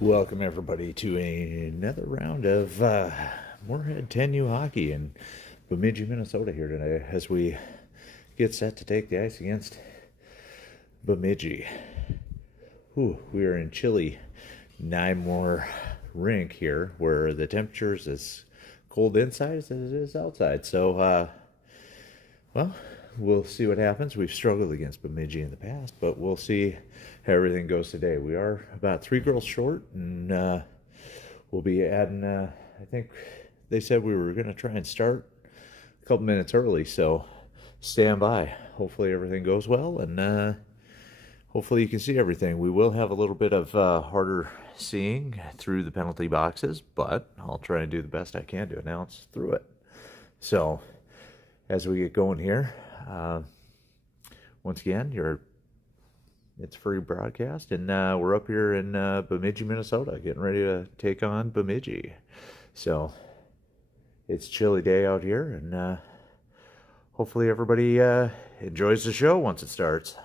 Welcome everybody to another round of MYHA 10U hockey in Bemidji, Minnesota here today as we get set to take the ice against Bemidji. We are in chilly MYHA rink here where the temperature is as cold inside as it is outside. So, well, we'll see what happens. We've struggled against Bemidji in the past, but we'll see how everything goes today. We are about 3 girls short, and we'll be adding, I think they said we were going to try and start a couple minutes early, so stand by. Hopefully everything goes well, and hopefully you can see everything. We will have a little bit of harder seeing through the penalty boxes, but I'll try and do the best I can to announce through it. So as we get going here, once again, it's free broadcast, and we're up here in Bemidji, Minnesota, getting ready to take on Bemidji. So it's a chilly day out here, and hopefully everybody enjoys the show once it starts.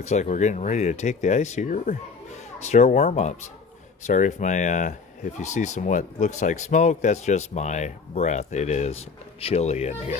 Looks like we're getting ready to take the ice here. Start warm-ups. Sorry if you see some what looks like smoke, that's just my breath. It is chilly in here.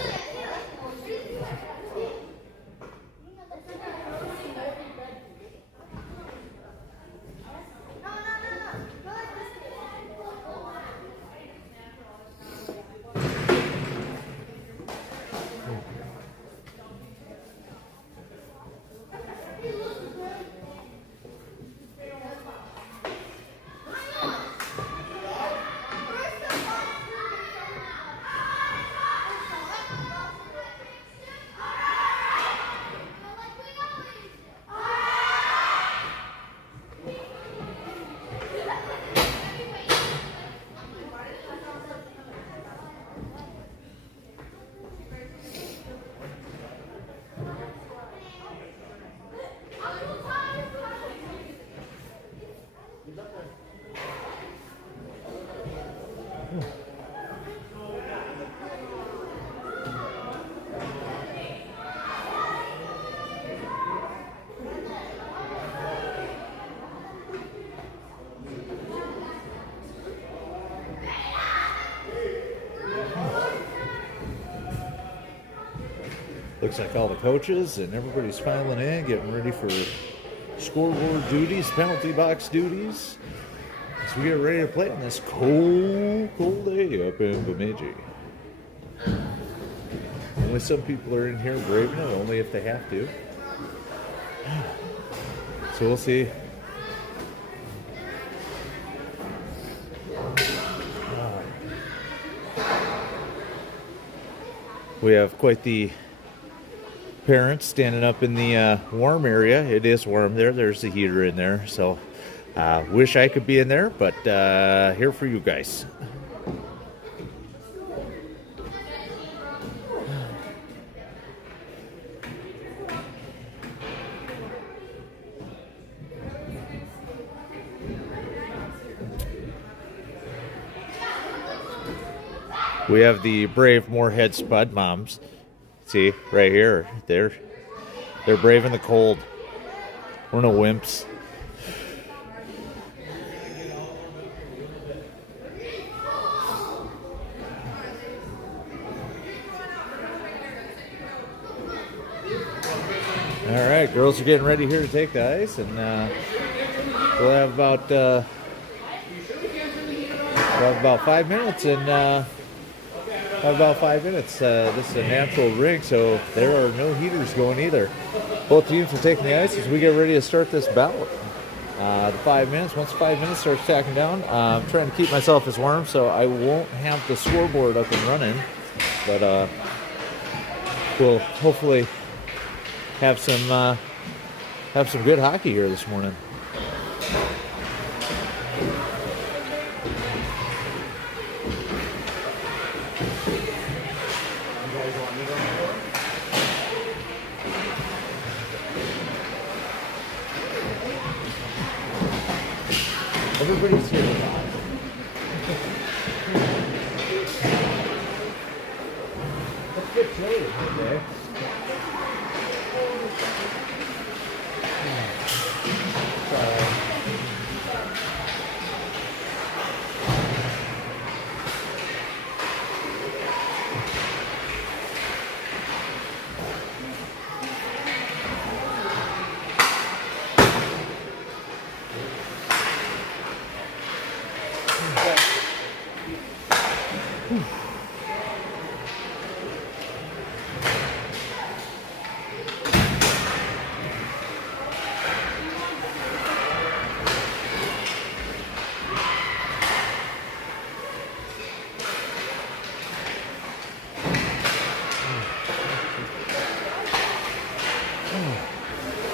Looks like all the coaches and everybody's filing in, getting ready for scoreboard duties, penalty box duties. As we get ready to play on this cold day up in Bemidji. Only some people are in here braving it, only if they have to. So we'll see. We have quite the parents standing up in the warm area. It is warm there. There's the heater in there. So wish I could be in there, but here for you guys. We have the brave Moorhead Spud moms. See, right here. They're braving the cold. We're no wimps. All right, girls are getting ready here to take the ice, and we'll have about 5 minutes, and about 5 minutes. This is a natural rig, so there are no heaters going either. Both teams are taking the ice as we get ready to start this battle. The 5 minutes, once 5 minutes starts tacking down, I'm trying to keep myself as warm, so I won't have the scoreboard up and running, but we'll hopefully have some good hockey here this morning. Everybody's here. Let's get chilly, okay?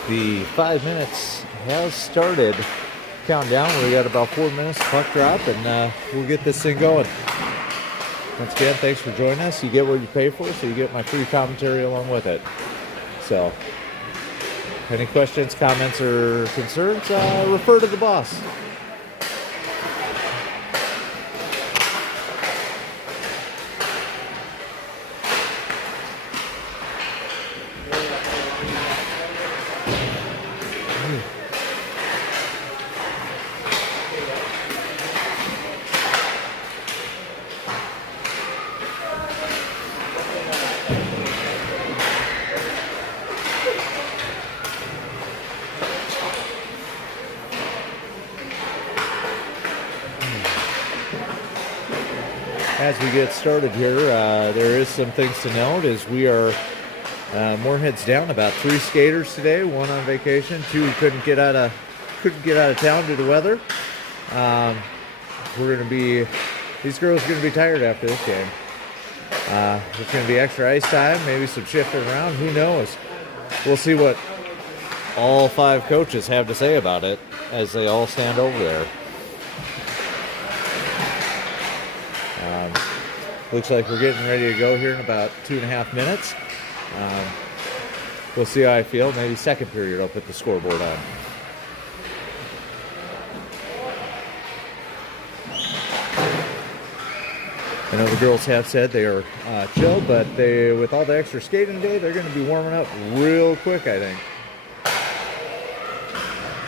The 5 minutes has started. Count down. We got about 4 minutes, puck drop, and we'll get this thing going. Once again, thanks for joining us. You get what you pay for, so you get my free commentary along with it. So, any questions, comments, or concerns, refer to the boss. As we get started here, there is some things to note as we are Moorhead's down about 3 skaters today, 1 on vacation, 2 couldn't get out of town due to weather. These girls are gonna be tired after this game. There's gonna be extra ice time, maybe some shifting around, who knows? We'll see what all 5 coaches have to say about it as they all stand over there. Looks like we're getting ready to go here in about 2.5 minutes. We'll see how I feel. Maybe second period I'll put the scoreboard on. I know the girls have said they are chill, but with all the extra skating today, they're going to be warming up real quick, I think.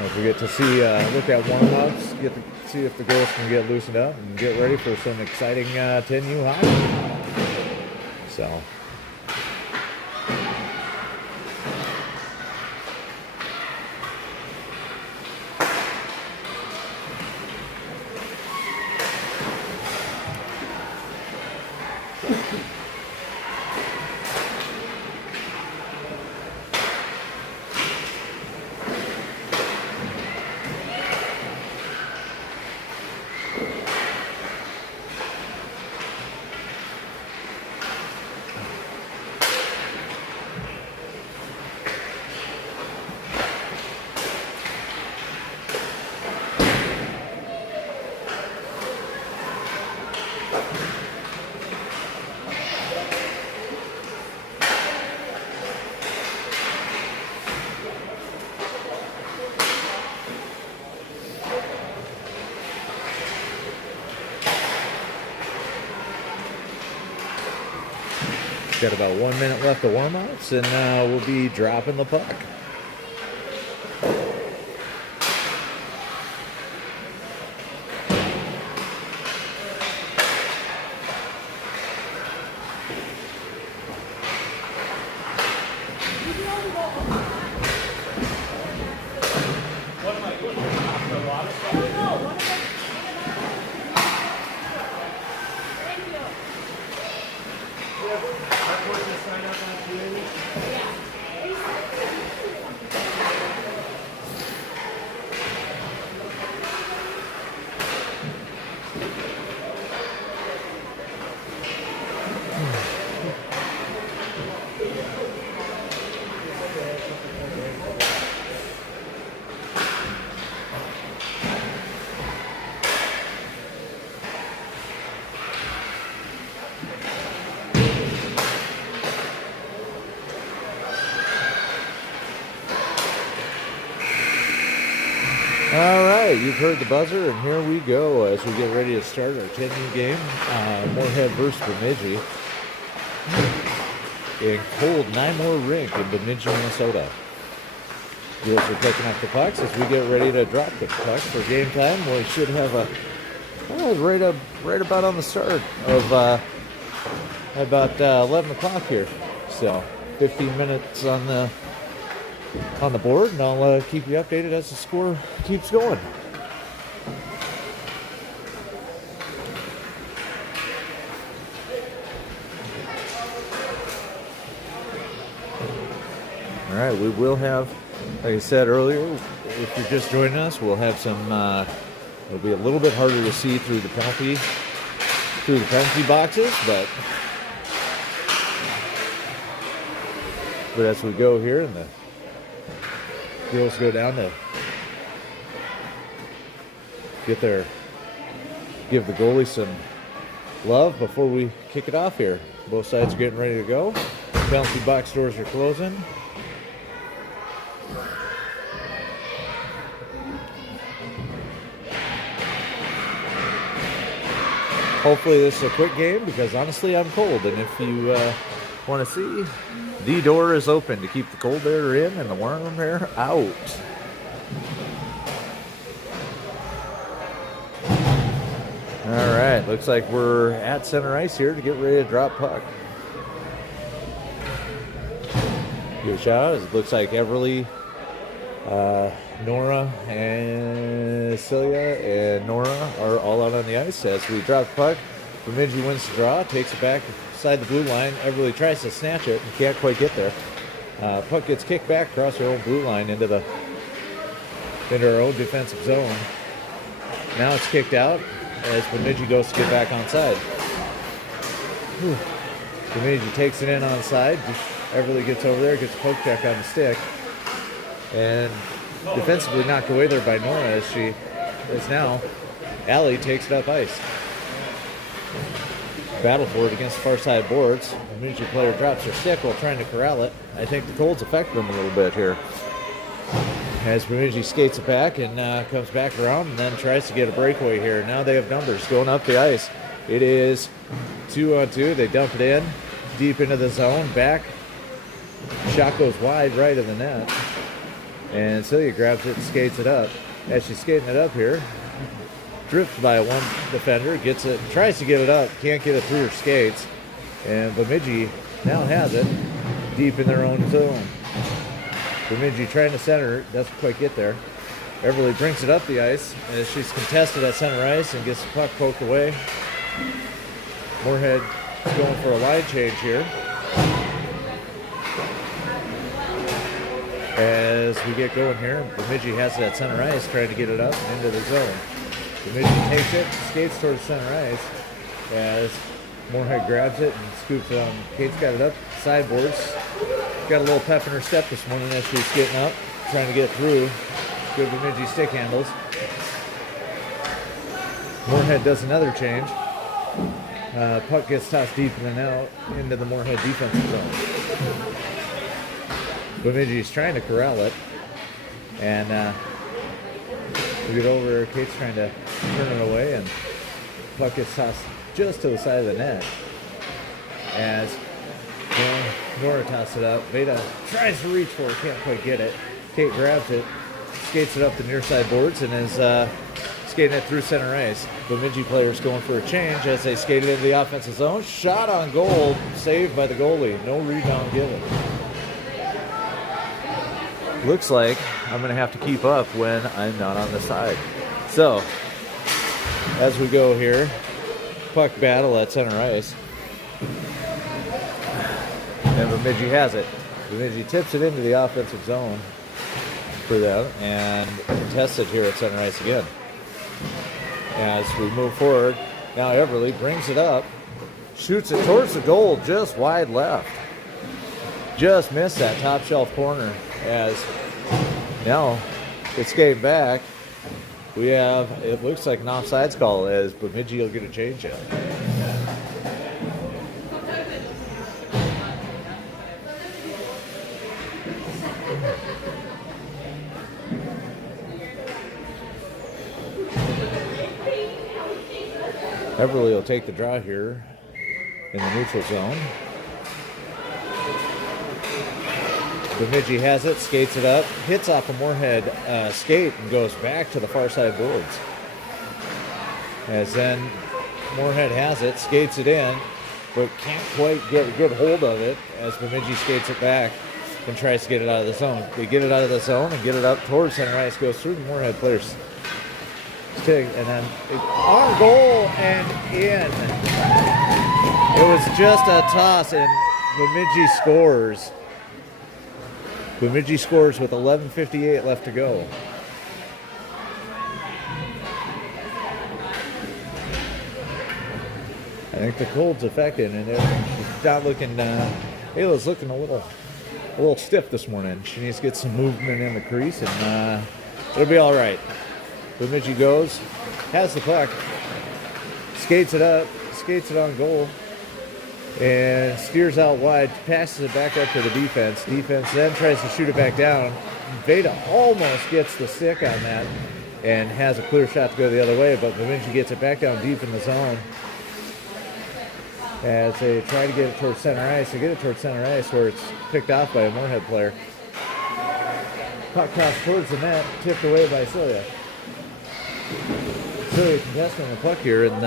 If we get to see, look at warm-ups, see if the girls can get loosened up and get ready for some exciting 10U hockey. So. Got about 1 minute left of warm-ups, and we'll be dropping the puck. All right, you've heard the buzzer, and here we go as we get ready to start our 10U game. Moorhead versus Bemidji in cold 9-more rink in Bemidji, Minnesota. Girls are picking up the pucks as we get ready to drop the puck for game time. We should have right about on the start of about 11 o'clock here. So 15 minutes on the board, and I'll keep you updated as the score keeps going. All right, we will have, like I said earlier, if you're just joining us, we'll have some, it'll be a little bit harder to see through the penalty boxes, but as we go here and the girls go down to give the goalie some love before we kick it off here. Both sides are getting ready to go. Penalty box doors are closing. Hopefully this is a quick game because honestly I'm cold, and if you want to see, the door is open to keep the cold air in and the warm air out. Looks like we're at center ice here to get ready to drop puck. Give a shout out. It looks like Everly, Nora, and Celia and Nora are all out on the ice as we drop the puck. Bemidji wins the draw, takes it back beside the blue line. Everly tries to snatch it and can't quite get there. Puck gets kicked back across our own blue line into our own defensive zone. Now it's kicked out as Bemidji goes to get back onside. Bemidji takes it in onside. Everly gets over there, gets a poke check on the stick, and defensively knocked away there by Nora as she is now. Allie takes it up ice. Battle for it against the far side boards. The Bemidji player drops her stick while trying to corral it. I think the cold's affected them a little bit here. As Bemidji skates it back and comes back around and then tries to get a breakaway here. Now they have numbers going up the ice. It is 2-on-2. They dump it in deep into the zone. Back. Shot goes wide right of the net. And Celia grabs it and skates it up. As she's skating it up here, drifted by one defender, gets it, tries to get it up, can't get it through her skates. And Bemidji now has it deep in their own zone. Bemidji trying to center it, doesn't quite get there. Everly brings it up the ice as she's contested at center ice and gets the puck poked away. Moorhead is going for a line change here. As we get going here, Bemidji has it at center ice, trying to get it up into the zone. Bemidji takes it, skates towards center ice as Moorhead grabs it and scoops it on. Kate's got it up, sideboards. Got a little pep in her step this morning as she's getting up, trying to get through. Good Bemidji stick handles. Moorhead does another change. Puck gets tossed deep in the net into the Moorhead defensive zone. Bemidji's trying to corral it, and we get over. Kate's trying to turn it away, and puck gets tossed just to the side of the net. As Nora tosses it up, Veda tries to reach for it, can't quite get it. Kate grabs it, skates it up the near side boards, and is skating it through center ice. Bemidji players going for a change as they skate it into the offensive zone. Shot on goal, saved by the goalie. No rebound given. Looks like I'm going to have to keep up when I'm not on the side. So, as we go here, puck battle at center ice. And Bemidji has it. Bemidji tips it into the offensive zone for them and contests it here at center ice again. As we move forward, now Everly brings it up, shoots it towards the goal, just wide left. Just missed that top shelf corner. As now it's skating back, we have, it looks like an offsides call as Bemidji will get a change in. Everly will take the draw here in the neutral zone. Bemidji has it, skates it up, hits off a Moorhead skate and goes back to the far side boards. As then Moorhead has it, skates it in, but can't quite get a good hold of it as Bemidji skates it back and tries to get it out of the zone. They get it out of the zone and get it up towards center ice, goes through the Moorhead players' stick, and then on goal and in. It was just a toss and Bemidji scores. Bemidji scores with 11:58 left to go. I think the cold's affected, and it's not looking. Ayla's looking a little stiff this morning. She needs to get some movement in the crease, and it'll be all right. Bemidji goes, has the puck, skates it up, skates it on goal, and steers out wide, passes it back up to the defense. Defense then tries to shoot it back down. Veda almost gets the stick on that and has a clear shot to go the other way, but Bemidji gets it back down deep in the zone as they try to get it towards center ice. They get it towards center ice where it's picked off by a Moorhead player. Puck crossed towards the net, tipped away by Celia. Celia contesting the puck here in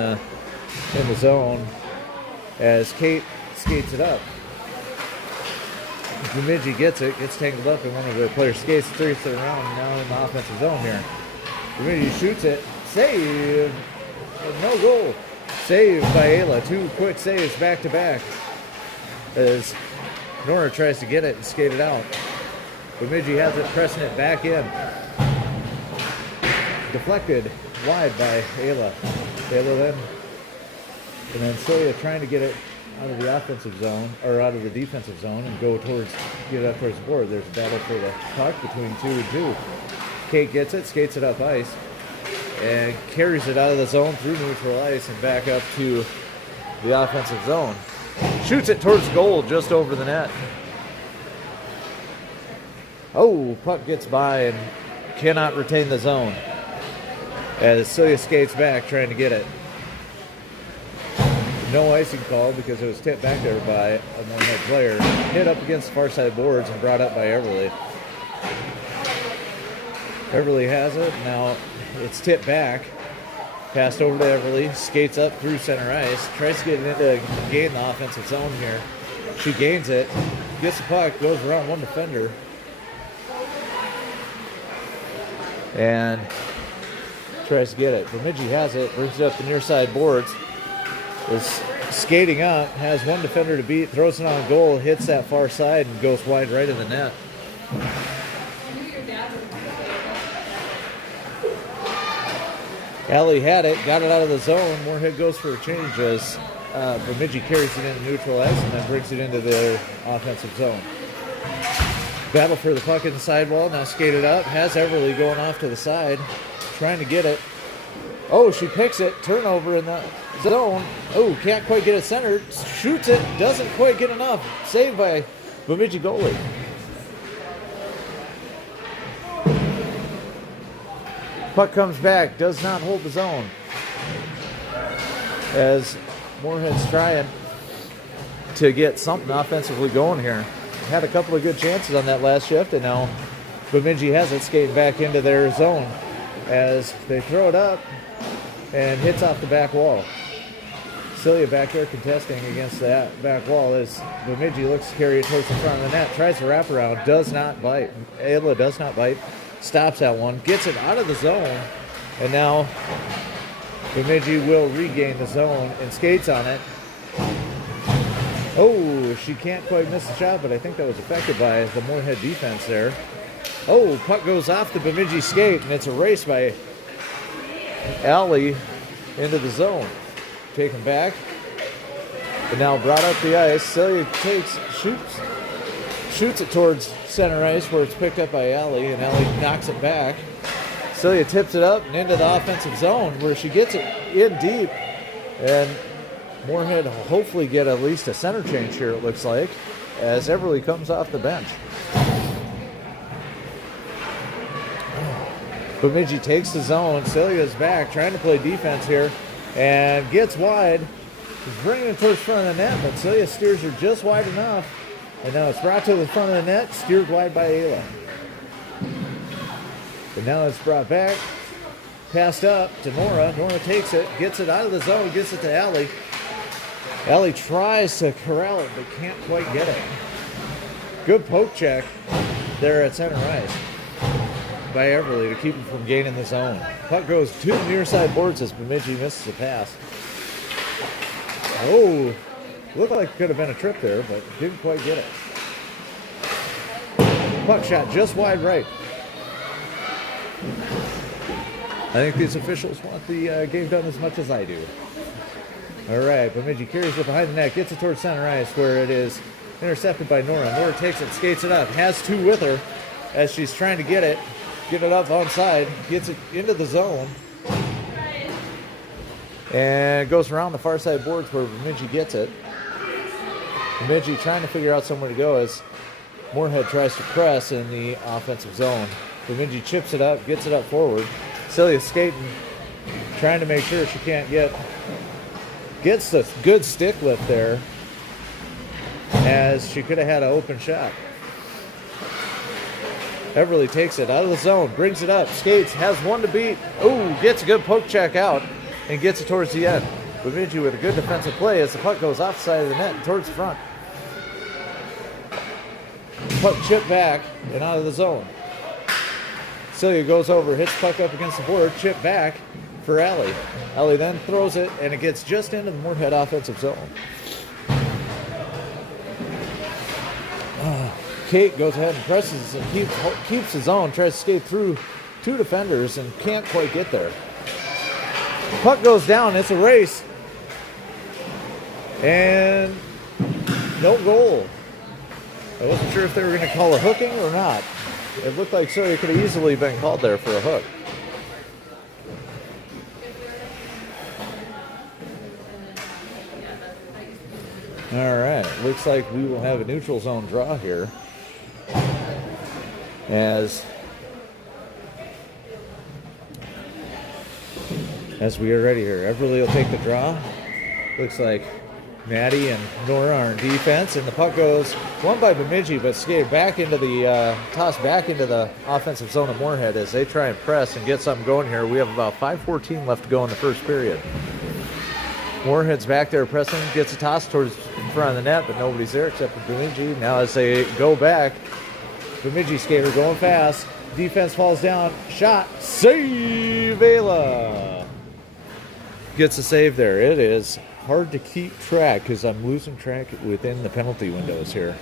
in the zone as Kate skates it up. Bemidji gets it, gets tangled up in one of the players' skates, throws it around, now in the offensive zone here. Bemidji shoots it, save, no goal. Saved by Ayla, 2 quick saves back to back as Nora tries to get it and skate it out. Bemidji has it, pressing it back in. Deflected wide by Ayla. Ayla then Celia trying to get it out of the offensive zone, or out of the defensive zone, and get it up towards the board. There's a battle for the puck between 2 and 2. Kate gets it, skates it up ice, and carries it out of the zone through neutral ice and back up to the offensive zone. Shoots it towards goal, just over the net. Oh, puck gets by and cannot retain the zone as Celia skates back trying to get it. No icing call because it was tipped back there by a Moorhead player. Hit up against the far side boards and brought up by Everly. Everly has it. Now it's tipped back. Passed over to Everly. Skates up through center ice. Tries to get it into gain the offensive zone here. She gains it. Gets the puck. Goes around one defender. And tries to get it. Bemidji has it. Brings it up the near side boards. Is skating up, has one defender to beat, throws it on goal, hits that far side, and goes wide right of the net. Allie had it, got it out of the zone. Moorhead goes for a change as Bemidji carries it into neutral ice and then brings it into the offensive zone. Battle for the puck in the sidewall, now skated up, has Everly going off to the side, trying to get it. Oh, she picks it, turnover in the zone. Oh, can't quite get it centered. Shoots it, doesn't quite get enough. Saved by Bemidji goalie. Puck comes back, does not hold the zone. As Moorhead's trying to get something offensively going here. Had a couple of good chances on that last shift, and now Bemidji has it skating back into their zone as they throw it up and hits off the back wall. Celia back there contesting against that back wall as Bemidji looks to carry it towards the front of the net. Tries to wrap around, does not bite. Ayla does not bite. Stops that one, gets it out of the zone, and now Bemidji will regain the zone and skates on it. Oh, she can't quite miss the shot, but I think that was affected by the Moorhead defense there. Oh, puck goes off the Bemidji skate, and it's erased by Allie into the zone. Taken back, and now brought up the ice. Celia shoots it towards center ice where it's picked up by Allie, and Allie knocks it back. Celia tips it up and into the offensive zone where she gets it in deep, and Moorhead will hopefully get at least a center change here, it looks like, as Everly comes off the bench. Bemidji takes the zone. Celia's back, trying to play defense here, and gets wide. She's bringing it towards the front of the net, but Celia steers her just wide enough. And now it's brought to the front of the net, steered wide by Ayla. And now it's brought back, passed up to Nora. Nora takes it, gets it out of the zone, gets it to Allie. Allie tries to corral it, but can't quite get it. Good poke check there at center ice by Everly to keep him from gaining the zone. Puck goes to the near side boards as Bemidji misses the pass. Oh, looked like it could have been a trip there, but didn't quite get it. Puck shot just wide right. I think these officials want the game done as much as I do. All right, Bemidji carries it behind the net, gets it towards center ice where it is intercepted by Nora. Nora takes it, skates it up, has 2 with her as she's trying to get it up onside, gets it into the zone, and goes around the far side boards where Bemidji gets it. Bemidji trying to figure out somewhere to go as Moorhead tries to press in the offensive zone. Bemidji chips it up, gets it up forward. Celia skating, trying to make sure she can't gets the good stick lift there as she could have had an open shot. Everly takes it out of the zone, brings it up, skates, has one to beat. Ooh, gets a good poke check out and gets it towards the end. Bemidji with a good defensive play as the puck goes off the side of the net and towards the front. Puck chipped back and out of the zone. Celia goes over, hits puck up against the board, chip back for Allie. Allie then throws it, and it gets just into the Moorhead offensive zone. Kate goes ahead and presses and keeps his own, tries to skate through two defenders and can't quite get there. Puck goes down, it's a race. And no goal. I wasn't sure if they were going to call a hooking or not. It looked like Celia could have easily been called there for a hook. All right, looks like we will have a neutral zone draw here. As we get ready here. Everly will take the draw. Looks like Maddie and Nora are in defense, and the puck goes won by Bemidji, but skated back into the tossed back into the offensive zone of Moorhead as they try and press and get something going here. We have about 5:14 left to go in the first period. Moorhead's back there pressing, gets a toss towards in front of the net, but nobody's there except for Bemidji. Now as they go back, Bemidji skater going fast. Defense falls down. Shot. Save. Ayla gets a save there. It is hard to keep track because I'm losing track within the penalty windows here.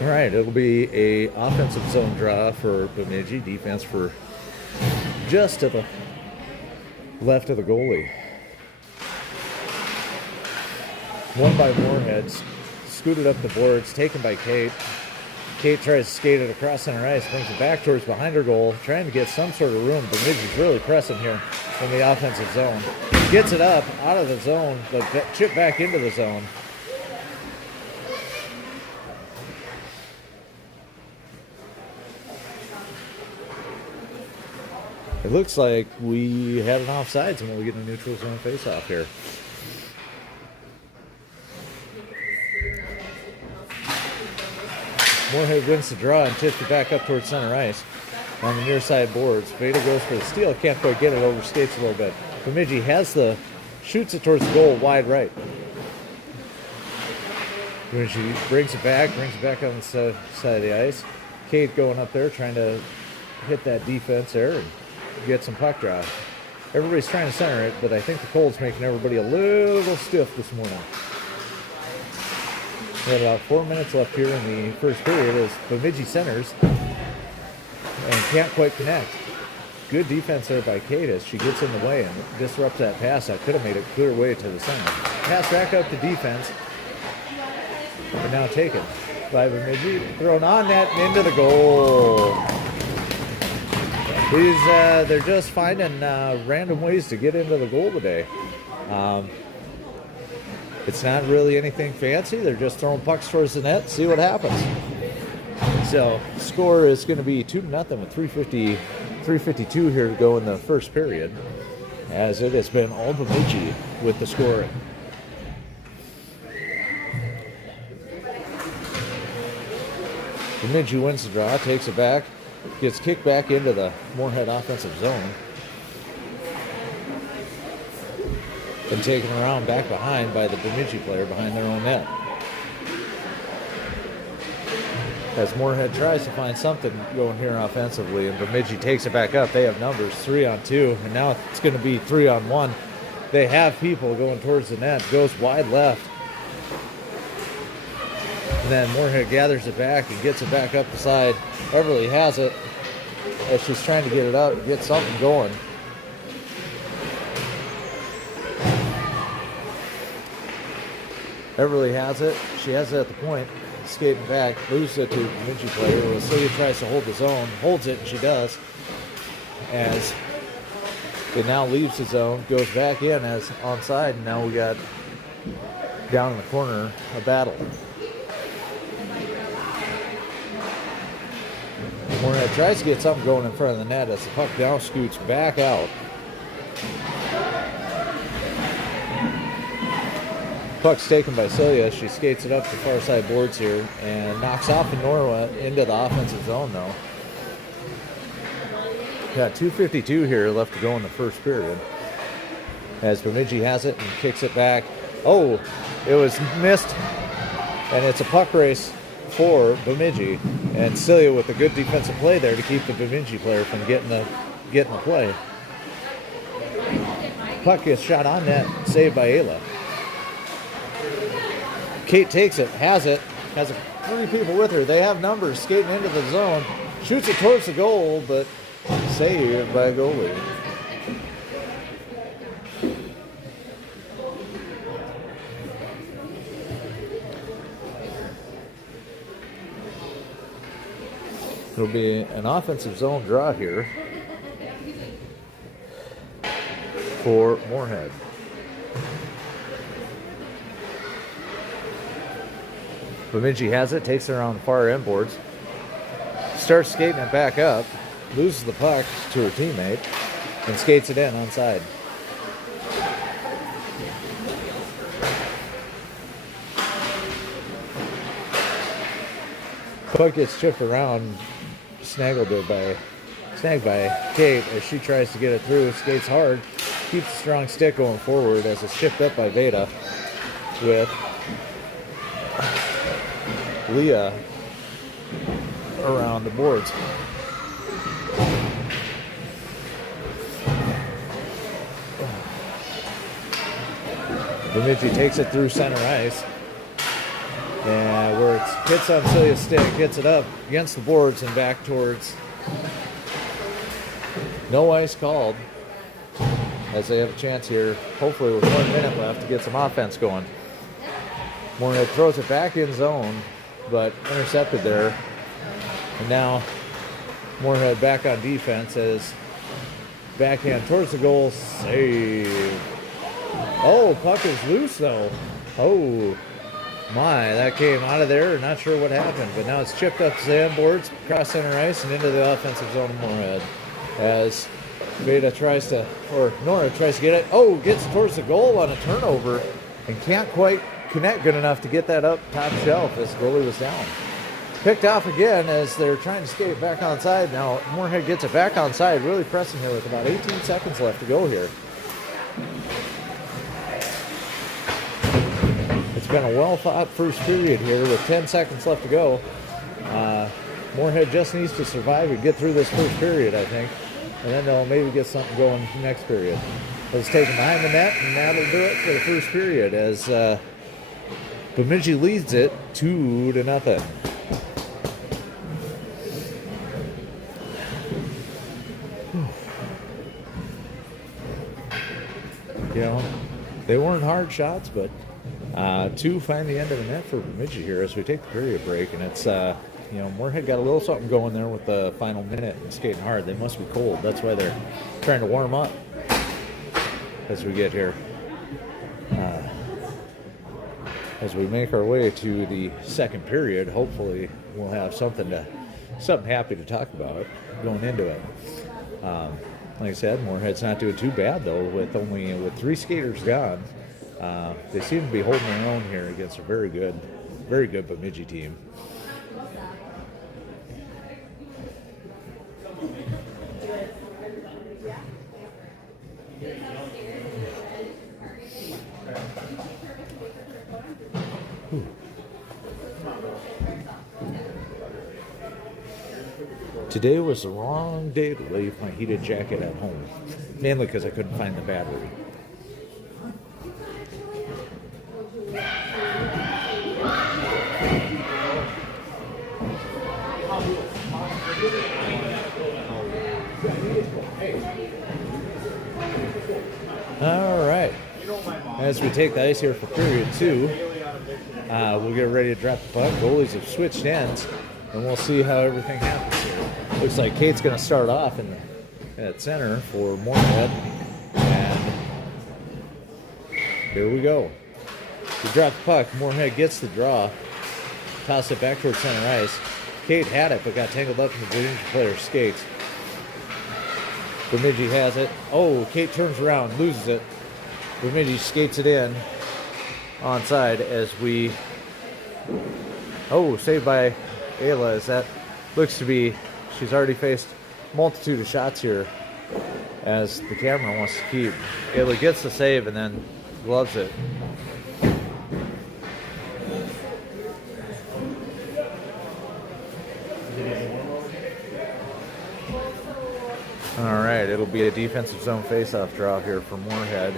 All right, it'll be a offensive zone draw for Bemidji. Defense for just to the left of the goalie. Won by Moorhead. Scooted up the boards, taken by Kate. Kate tries to skate it across center ice, brings it back towards behind her goal, trying to get some sort of room. Bemidji's really pressing here in the offensive zone. Gets it up out of the zone, but chip back into the zone. It looks like we had an offsides and we'll get a neutral zone face-off here. Moorhead wins the draw and tips it back up towards center ice on the near side boards. Veda goes for the steal, can't quite get it, overskates a little bit. Bemidji shoots it towards the goal, wide right. Bemidji brings it back on the side of the ice. Kate going up there trying to hit that defense there and get some puck draw. Everybody's trying to center it, but I think the cold's making everybody a little stiff this morning. We have about 4 minutes left here in the first period as Bemidji centers and can't quite connect. Good defense there by Kate as she gets in the way and disrupts that pass. That could have made a clear way to the center. Pass back up to defense. But now taken by Bemidji. Thrown on net and into the goal. They're just finding random ways to get into the goal today. It's not really anything fancy. They're just throwing pucks towards the net, see what happens. So, score is going to be 2-0 with 3:52 here to go in the first period, as it has been all Bemidji with the scoring. Bemidji wins the draw, takes it back, gets kicked back into the Moorhead offensive zone. And taken around back behind by the Bemidji player behind their own net. As Moorhead tries to find something going here offensively, and Bemidji takes it back up. They have numbers 3-on-2, and now it's going to be 3-on-1. They have people going towards the net, goes wide left. And then Moorhead gathers it back and gets it back up the side. Everly has it as she's trying to get it up and get something going. Everly has it. She has it at the point. Skating back. Loses it to the Bemidji player. Celia tries to hold the zone. Holds it, and she does. As it now leaves the zone. Goes back in as onside. And now we got down in the corner a battle. Moorhead tries to get something going in front of the net as the puck down scoots back out. Puck's taken by Celia. She skates it up the far side boards here and knocks off Nora into the offensive zone though. Got 2:52 here left to go in the first period. As Bemidji has it and kicks it back. Oh, it was missed, and it's a puck race for Bemidji. And Celia with a good defensive play there to keep the Bemidji player from getting the play. Puck gets shot on net, saved by Ayla. Kate takes it, has three people with her. They have numbers skating into the zone. Shoots it towards the goal, but saved by a goalie. It'll be an offensive zone draw here for Moorhead. Bemidji has it, takes it around the far end boards, starts skating it back up, loses the puck to her teammate, and skates it in onside. Puck gets chipped around, snagged by Kate as she tries to get it through, skates hard, keeps a strong stick going forward as it's chipped up by Veda with Leah around the boards. Bemidji takes it through center ice. And where it hits on Celia's stick, hits it up against the boards and back towards. No ice called as they have a chance here, hopefully with 1 minute left, to get some offense going. Moorhead throws it back in zone, but intercepted there. And now Moorhead back on defense as backhand towards the goal, save. Oh, puck is loose though. Oh my, that came out of there. Not sure what happened, but now it's chipped up the sandboards, across center ice, and into the offensive zone of Moorhead. As Veda tries to, or Nora tries to get it. Oh, gets towards the goal on a turnover and can't quite connect good enough to get that up top shelf as goalie was down. Picked off again as they're trying to skate back onside. Now Moorhead gets it back onside, really pressing here with about 18 seconds left to go here. It's been a well-thought first period here with 10 seconds left to go. Moorhead just needs to survive and get through this first period, I think, and then they'll maybe get something going next period. It's taken behind the net, and that'll do it for the first period as Bemidji leads it 2-0. You know, they weren't hard shots, but two find the end of the net for Bemidji here as we take the period break, and it's you know, Moorhead got a little something going there with the final minute and skating hard. They must be cold. That's why they're trying to warm up as we get here. As we make our way to the second period, hopefully we'll have something happy to talk about going into it. Like I said, Moorhead's not doing too bad though with 3 skaters gone. They seem to be holding their own here against a very good Bemidji team. Today was the wrong day to leave my heated jacket at home, mainly because I couldn't find the battery. All right. As we take the ice here for period 2, we'll get ready to drop the puck. Goalies have switched ends, and we'll see how everything happens here. Looks like Kate's going to start off at center for Moorhead, and here we go. We drop the puck. Moorhead gets the draw, toss it back towards center ice. Kate had it, but got tangled up in the Bemidji player's skates. Bemidji has it. Oh, Kate turns around, loses it. Bemidji skates it in onside as we... Oh, saved by Ayla as that looks to be... She's already faced multitude of shots here as the camera wants to keep. Ayla gets the save and then gloves it. All right, it'll be a defensive zone face-off draw here for Moorhead.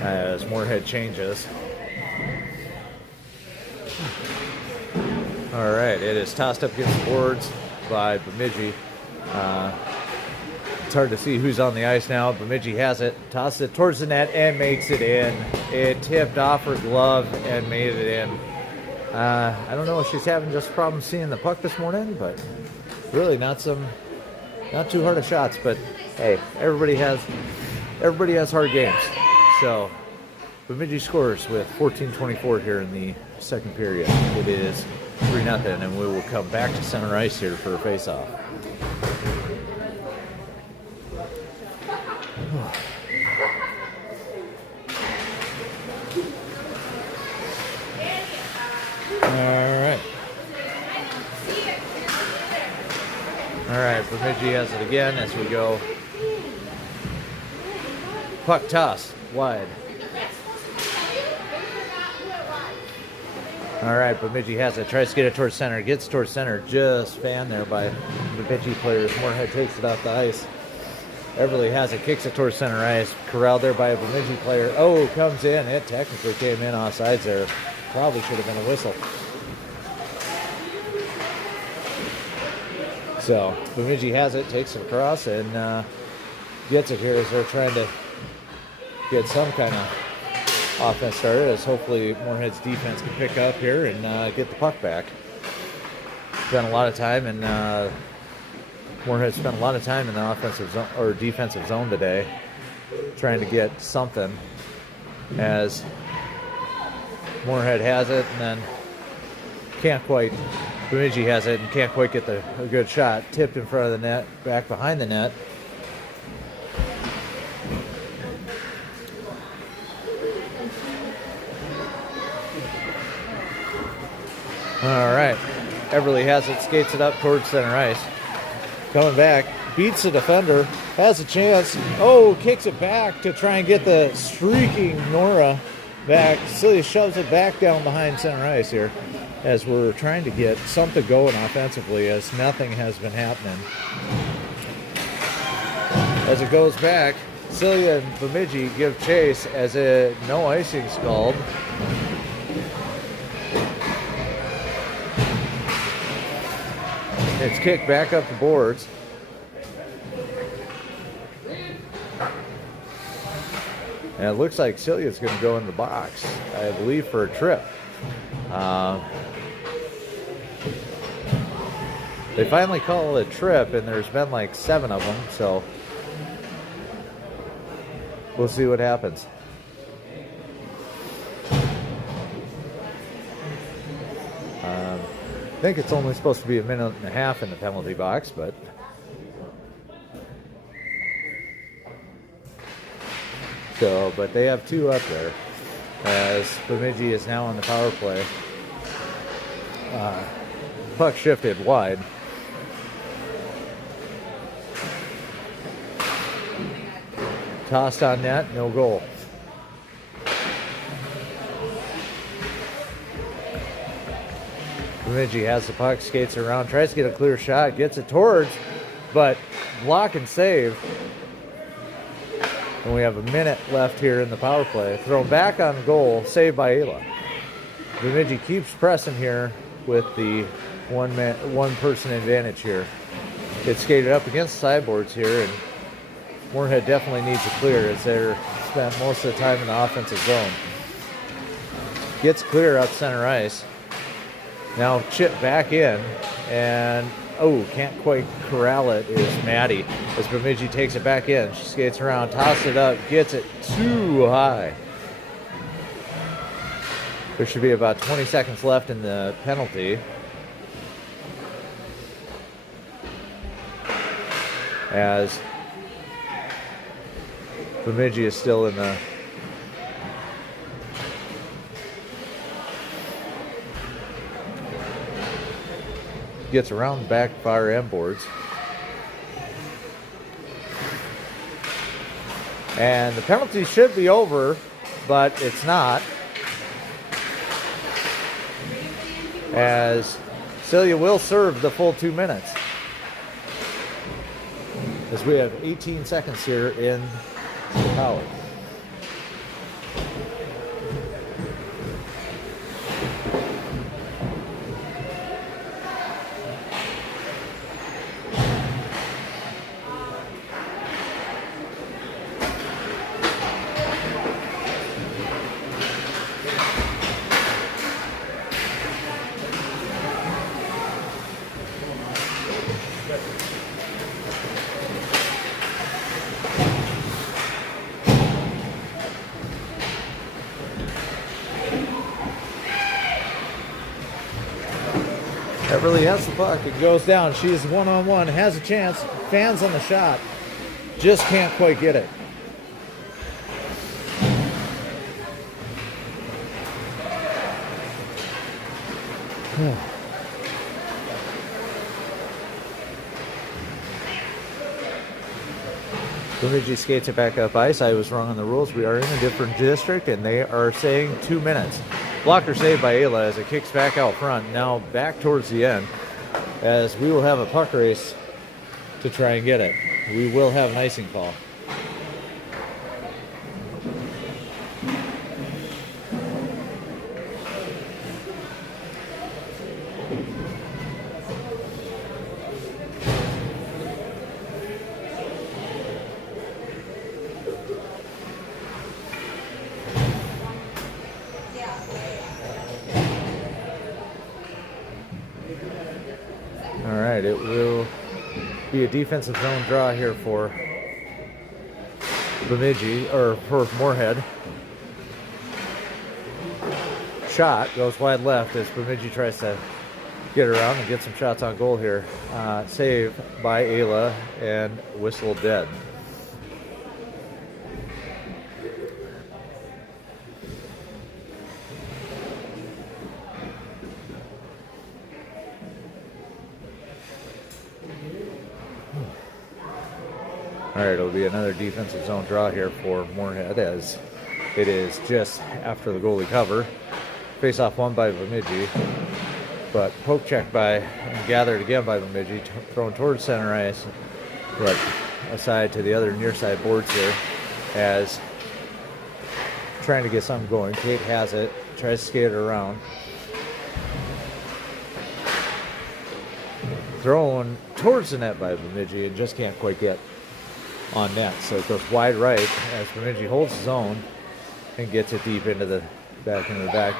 As Moorhead changes. All right, it is tossed up against the boards by Bemidji. It's hard to see who's on the ice now. Bemidji has it, tosses it towards the net and makes it in. It tipped off her glove and made it in. I don't know if she's having just problems seeing the puck this morning, but really not too hard of shots. But hey, everybody has hard games. So Bemidji scores with 14:24 here in the second period. It is 3-0, and we will come back to center ice here for a face-off. All right, Bemidji has it again as we go. Puck toss, wide. All right, Bemidji has it, tries to get it towards center, gets towards center, just fanned there by Bemidji players. Moorhead takes it off the ice. Everly has it, kicks it towards center ice, corralled there by a Bemidji player. Oh, comes in, it technically came in offsides there. Probably should have been a whistle. So Bemidji has it, takes it across, and gets it here as they're trying to get some kind of offense started, as hopefully Moorhead's defense can pick up here and get the puck back. Spent a lot of time, and Moorhead spent a lot of time in the offensive zone or defensive zone today, trying to get something. As Moorhead has it, and then can't quite. Bemidji has it and can't quite get a good shot. Tipped in front of the net, back behind the net. All right, Everly has it, skates it up towards center ice. Coming back, beats the defender, has a chance. Oh, kicks it back to try and get the streaking Nora back. Celia shoves it back down behind center ice here, as we're trying to get something going offensively, as nothing has been happening. As it goes back, Celia and Bemidji give chase as a no icing's called. It's kicked back up the boards. And it looks like Celia's going to go in the box, I believe, for a trip. They finally call it a trip, and there's been like 7 of them, so we'll see what happens. I think it's only supposed to be a minute and a half in the penalty box, but but they have 2 up there, as Bemidji is now on the power play. Puck shifted wide. Tossed on net, no goal. Bemidji has the puck, skates around, tries to get a clear shot, gets it towards, but block and save. And we have a minute left here in the power play. Thrown back on goal, saved by Ayla. Bemidji keeps pressing here with the one person advantage here. Gets skated up against the sideboards here, and Moorhead definitely needs a clear, as they're spent most of the time in the offensive zone. Gets clear up center ice. Now chip back in, and can't quite corral it is Maddie, as Bemidji takes it back in. She skates around, tosses it up, gets it too high. There should be about 20 seconds left in the penalty. As Bemidji is still in the gets around the back fire end boards. And the penalty should be over, but it's not, as Celia will serve the full 2 minutes, as we have 18 seconds here in the power. Really has the puck. It goes down. She is one-on-one, has a chance, fans on the shot, just can't quite get it. Bemidji skates it back up ice. I was wrong on the rules. We are in a different district, and they are saying 2 minutes. Blocker saved by Ayla as it kicks back out front. Now back towards the end, as we will have a puck race to try and get it. We will have an icing call. It will be a defensive zone draw here for Bemidji, or for Moorhead. Shot goes wide left as Bemidji tries to get around and get some shots on goal here. Save by Ayla and whistle dead. All right, it'll be another defensive zone draw here for Moorhead, as it is just after the goalie cover. Face-off won by Bemidji, but poke check by and gathered again by Bemidji, thrown towards center ice, but aside to the other near side boards here, as trying to get something going. Kate has it, tries to skate it around. Thrown towards the net by Bemidji and just can't quite get on net, so it goes wide right as Bemidji holds his own and gets it deep into the back into the net,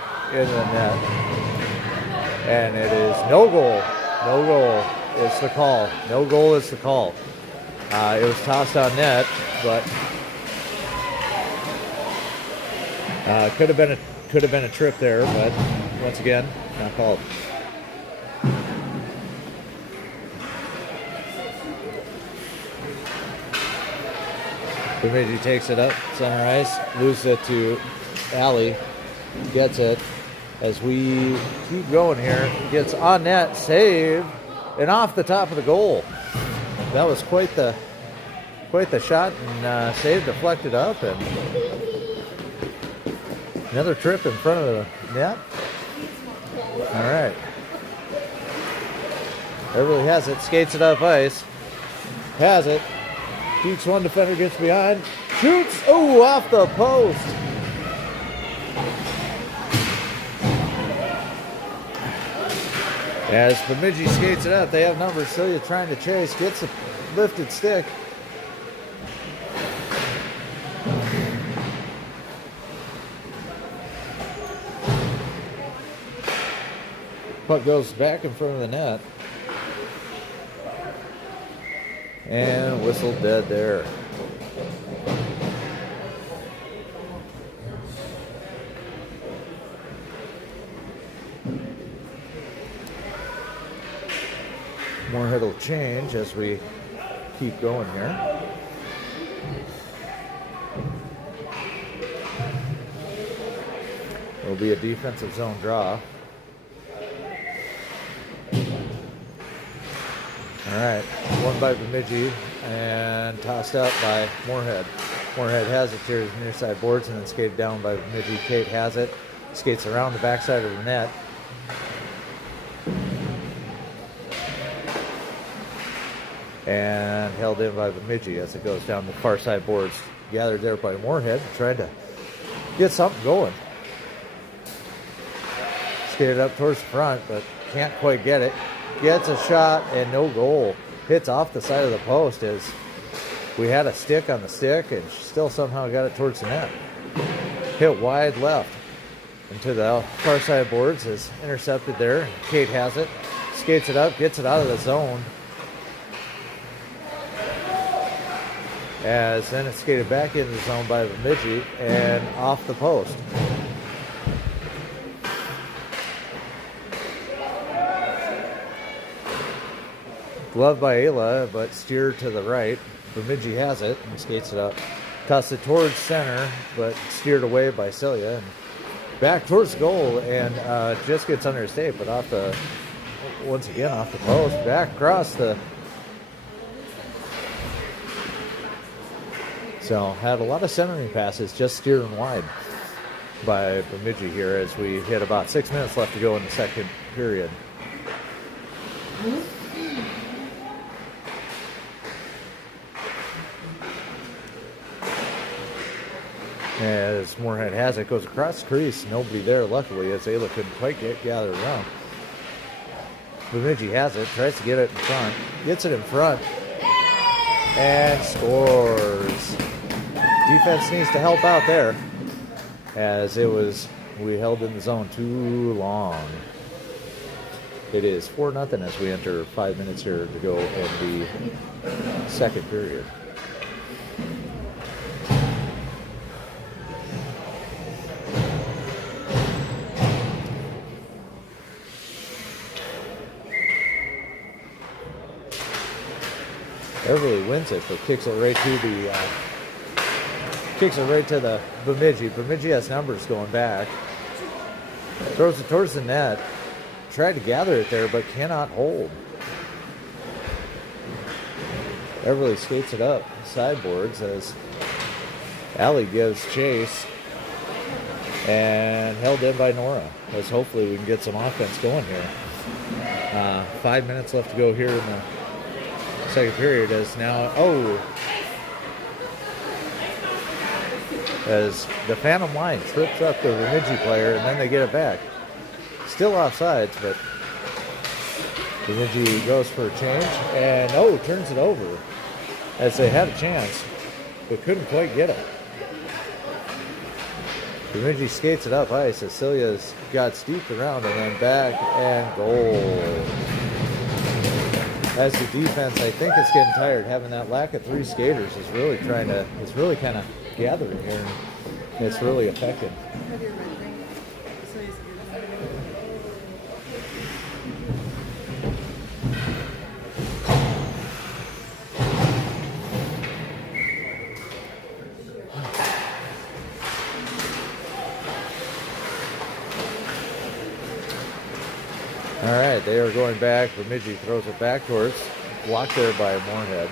and it is no goal. It's the call. No goal is the call. It was tossed on net, but could have been a trip there, but once again, not called. Bemidji takes it up center ice, loses it to Allie, gets it as we keep going here. Gets on net, save, and off the top of the goal. That was quite the shot, and save deflected up, and another trip in front of the net. All right, Beverly has it, skates it up ice, has it. Shoots, one defender gets behind, shoots, oh, off the post. As Bemidji skates it up, they have numbers. Celia trying to chase, gets a lifted stick. Puck goes back in front of the net. And whistle dead there. Moorhead will change as we keep going here. It'll be a defensive zone draw. All right, won by Bemidji and tossed up by Moorhead. Moorhead has it to his near side boards and then skated down by Bemidji. Kate has it, skates around the backside of the net. And held in by Bemidji as it goes down the far side boards. Gathered there by Moorhead, trying to get something going. Skated up towards the front, but can't quite get it. Gets a shot and no goal. Hits off the side of the post as we had a stick on the stick and still somehow got it towards the net. Hit wide left into the far side boards is intercepted there. Kate has it, skates it up, gets it out of the zone. As then it's skated back into the zone by Bemidji and off the post. Gloved by Ayla, but steered to the right. Bemidji has it and skates it up. Tossed it towards center, but steered away by Celia. And back towards the goal and just gets under his tape, but once again off the post. Back across the... So had a lot of centering passes, just steering wide by Bemidji here as we hit about 6 minutes left to go in the second period. As Moorhead has it, goes across the crease, nobody there luckily as Ayla couldn't quite get gathered around. Bemidji has it, tries to get it in front, gets it in front, and scores. Defense needs to help out there as we held in the zone too long. It is 4-0 as we enter 5 minutes here to go in the second period. Everly wins it, but kicks it right to the Bemidji. Bemidji has numbers going back. Throws it towards the net. Tried to gather it there, but cannot hold. Everly skates it up sideboards as Allie gives chase and held in by Nora. As hopefully we can get some offense going here. 5 minutes left to go here in the second period as now, as the Phantom line trips up the Bemidji player and then they get it back. Still offsides, but Bemidji goes for a change and turns it over as they had a chance but couldn't quite get it. Bemidji skates it up ice as Celia's got steeped around and then back and goal. As the defense, I think, is getting tired. Having that lack of three skaters is really kind of gathering here. And it's really affecting. All right, they are going back. Bemidji throws it back towards, blocked there by Moorhead.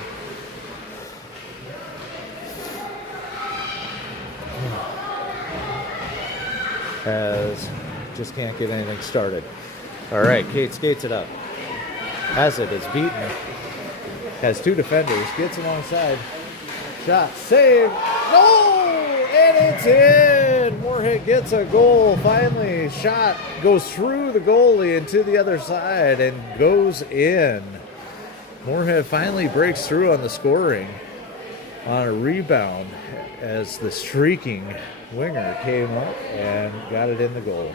As just can't get anything started. All right, Kate skates it up. Has it, is beaten. Has two defenders, gets alongside. Shot, save, goal! And it's in! Moorhead gets a goal, finally. Shot goes through the goalie and to the other side and goes in. Moorhead finally breaks through on the scoring on a rebound as the streaking winger came up and got it in the goal.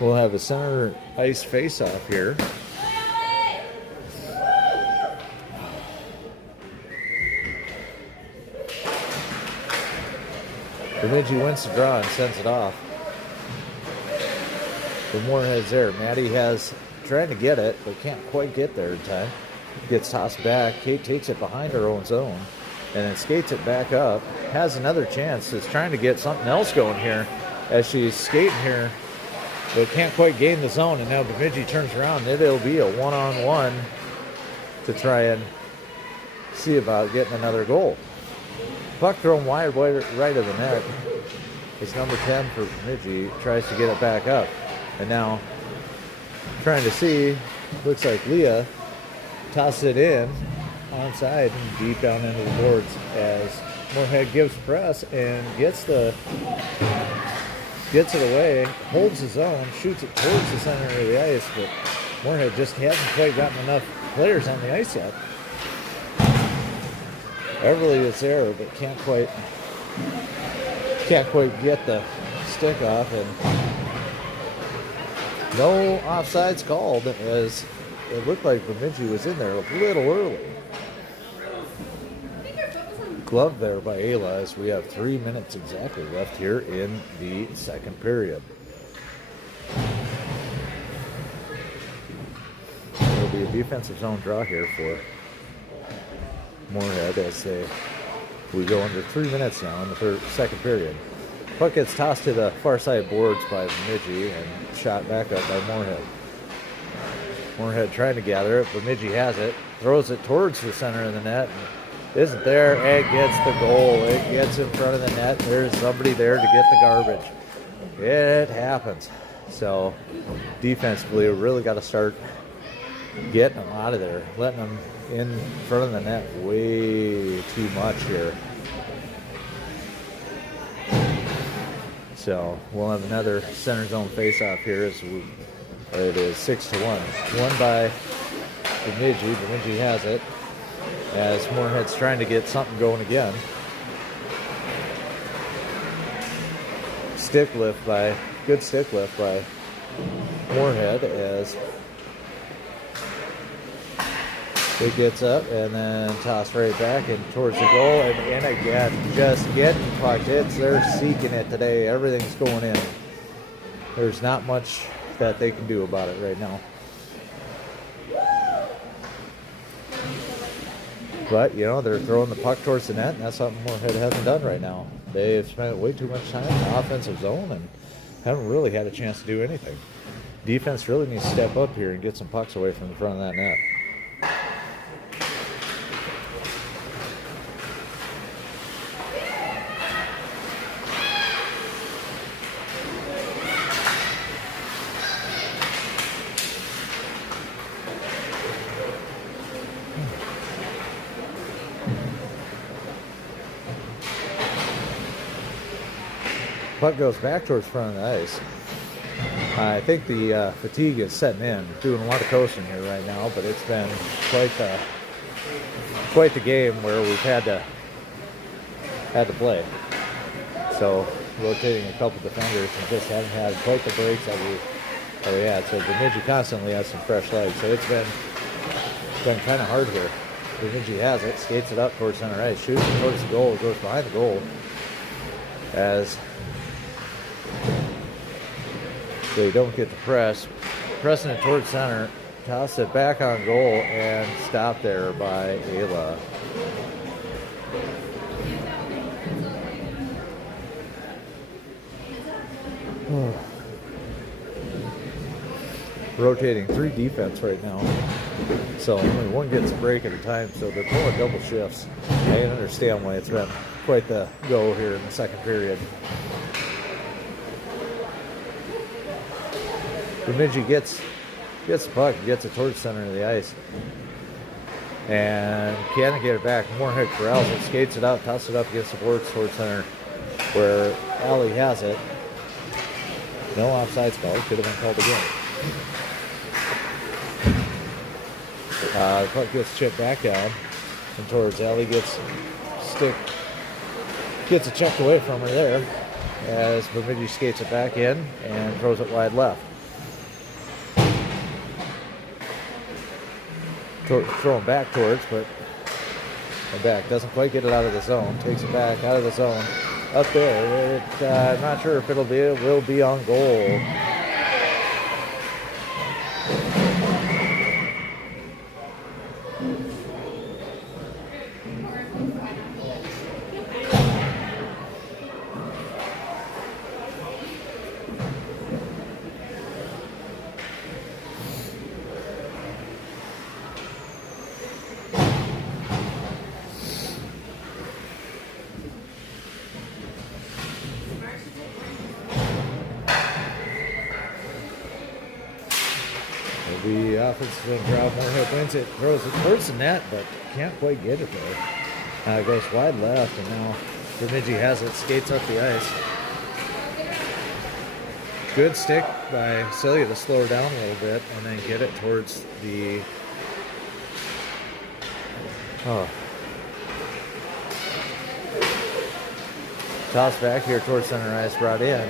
We'll have a center ice face-off here. Bemidji wins the draw and sends it off. The Moorhead's there. Maddie has trying to get it, but can't quite get there in time. Gets tossed back. Kate takes it behind her own zone and then skates it back up. Has another chance. Is trying to get something else going here as she's skating here but can't quite gain the zone, and now Bemidji turns around. It'll be a one-on-one to try and see about getting another goal. Puck thrown wide right of the net. It's number 10 for Bemidji, tries to get it back up. And now trying to see, looks like Leah tosses it in onside and deep down into the boards as Moorhead gives press and gets it away, holds the zone, shoots it towards the center of the ice, but Moorhead just hasn't quite gotten enough players on the ice yet. Everly is there, but can't quite get the stick off, and no offsides called as it looked like Bemidji was in there a little early. Glove there by Ayla as we have 3 minutes exactly left here in the second period. There'll be a defensive zone draw here for Moorhead as we go under 3 minutes now in the second period. Puck gets tossed to the far side boards by Bemidji and shot back up by Moorhead. Moorhead trying to gather it. Bemidji has it, throws it towards the center of the net. Isn't there? It gets the goal. It gets in front of the net. There's somebody there to get the garbage. It happens. So defensively, we really got to start getting them out of there, letting them in front of the net way too much here. So we'll have another center zone face-off here as it is 6-1. Won by Bemidji. Bemidji has it as Moorhead's trying to get something going again. Good stick lift by Moorhead as it gets up and then tossed right back and towards the goal, and again, just getting pucked. They're seeking it today. Everything's going in. There's not much that they can do about it right now. But, they're throwing the puck towards the net, and that's something Moorhead hasn't done right now. They've spent way too much time in the offensive zone and haven't really had a chance to do anything. Defense really needs to step up here and get some pucks away from the front of that net. Puck goes back towards front of the ice. I think the fatigue is setting in. Doing a lot of coasting here right now, but it's been quite the game where we've had to play. So rotating a couple defenders and just haven't had quite the breaks that we had. So Bemidji constantly has some fresh legs. So it's been kind of hard here. Bemidji has it, skates it up towards center ice, shoots it towards the goal, goes behind the goal as they don't get the press. Pressing it towards center, toss it back on goal, and stopped there by Ayla. Rotating 3 defense right now. So only one gets a break at a time, so they're pulling double shifts. I understand why it's been quite the go here in the second period. Bemidji gets the puck, gets it towards the center of the ice, and can't get it back. Moorhead corrals it, skates it out, tosses it up against the boards towards center, where Allie has it. No offsides called, could have been called again. The puck gets chipped back down and towards Allie, gets it checked away from her there as Bemidji skates it back in and throws it wide left. Throwing back towards, but back doesn't quite get it out of the zone. Takes it back out of the zone. Up there, I'm not sure if it will be on goal. The offensive draw, Moorhead wins it, throws it towards the net, but can't quite get it there. Goes wide left, and now Bemidji has it, skates up the ice. Good stick by Celia to slow her down a little bit and then get it towards the... Toss back here towards center ice, brought in.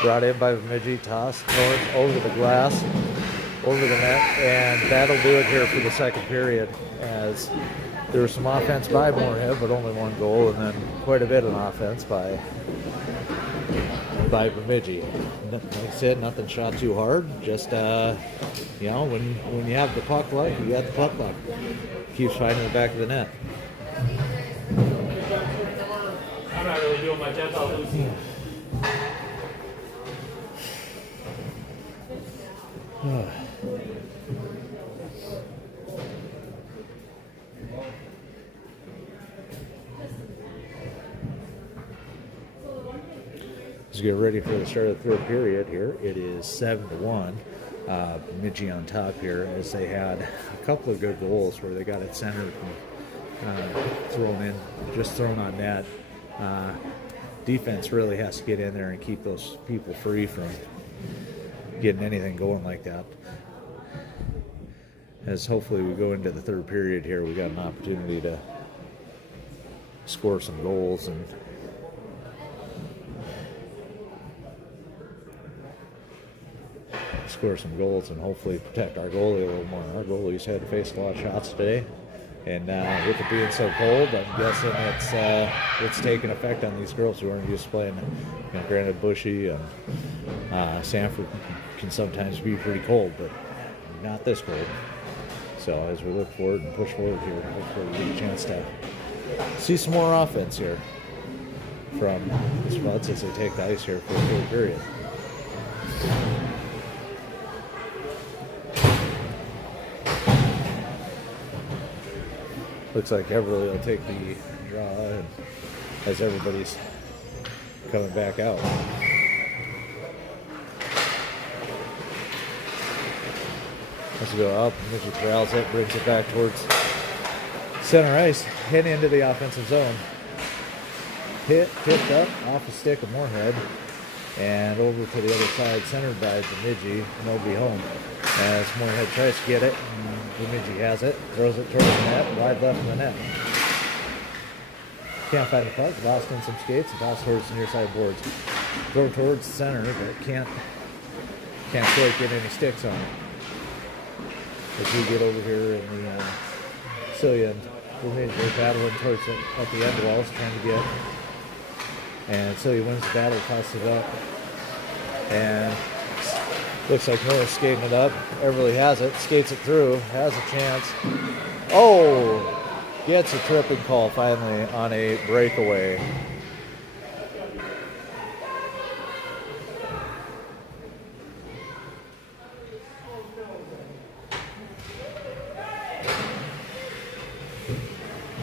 Brought in by Bemidji, toss towards over the glass, over the net, and that'll do it here for the second period, as there was some offense by Moorhead, but only one goal, and then quite a bit of offense by Bemidji. Like I said, nothing shot too hard. Just you know, when you have the puck luck, you got the puck luck. Keeps finding the back of the net. I'm not really doing my 10,000 Lucy. Let's get ready for the start of the third period here. It is 7-1. Bemidji on top here, as they had a couple of good goals where they got it centered and thrown on net. Defense really has to get in there and keep those people free from getting anything going like that. As hopefully we go into the third period here, we got an opportunity to score some goals and hopefully protect our goalie a little more. Our goalie's had to face a lot of shots today, and with it being so cold, I'm guessing it's taken effect on these girls who aren't used to playing. You know, granted, Bushy and Sanford can sometimes be pretty cold, but not this cold. So as we look forward and push forward here, hopefully we get a chance to see some more offense here from the Spuds as they take the ice here for the third period. Looks like Everly will take the draw and as everybody's coming back out. Let's go up. Mitchell corrals it, brings it back towards center ice, hit into the offensive zone. Picked up off the stick of Moorhead and over to the other side, centered by Bemidji. Nobody home. As Moorhead tries to get it, Bemidji has it, throws it towards the net, wide left of the net. Can't find the puck, lost in some skates, and toss towards the near side boards. Throw towards the center, but can't quite get any sticks on it. As we get over here in the Celia and Bemidji are battling towards it at the end walls, trying to get. And Celia wins the battle, tosses it up. And looks like Noah's skating it up. Everly has it, skates it through, has a chance. Oh! Gets a tripping call finally on a breakaway.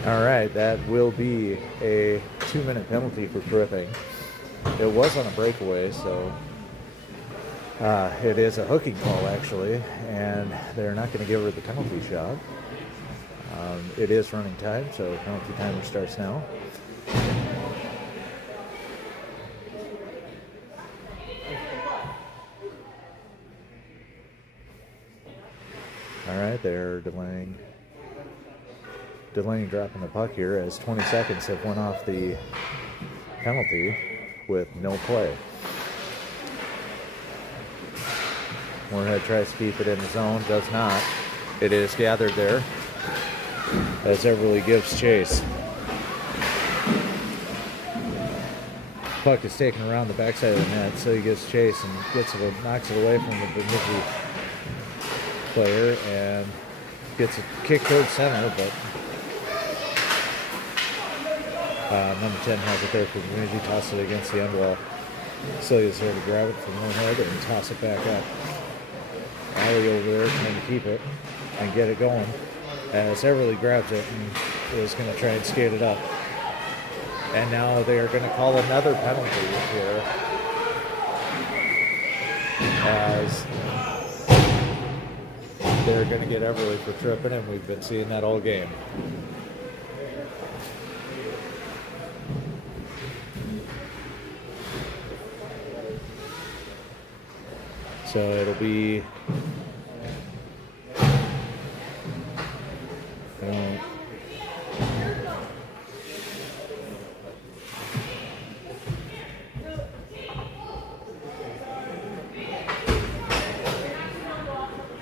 All right, that will be a 2-minute penalty for tripping. It was on a breakaway, so it is a hooking call actually, and they're not going to give her the penalty shot. It is running time, so penalty timer starts now. All right, they're delaying dropping the puck here as 20 seconds have went off the penalty with no play. Moorhead tries to keep it in the zone, does not. It is gathered there as Everly gives chase. Puck is taken around the backside of the net, so he gives chase and knocks it away from the Bemidji player and gets a kick towards center, but number 10 has it there for Bemidji, tosses it against the end wall. Celia's there to grab it from Moorhead and toss it back up. Alley over there trying to keep it and get it going. As Everly grabs it and is going to try and skate it up. And now they are going to call another penalty here. as they're going to get Everly for tripping, and we've been seeing that all game. So it'll be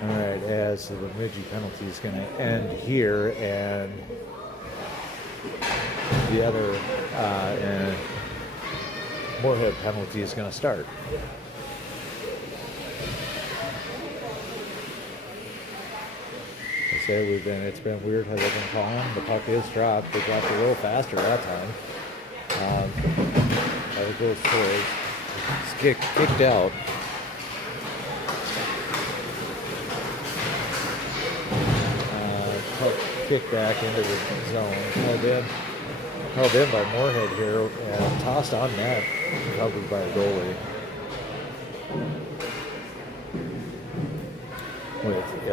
all right, as the Bemidji penalty is going to end here, and the other and Moorhead penalty is going to start. It's been weird how they've been calling. The puck is dropped. They dropped a little faster that time. As it goes towards, it's kicked out. Puck kicked back into the zone. Held in by Moorhead here and tossed on net, covered by a goalie. With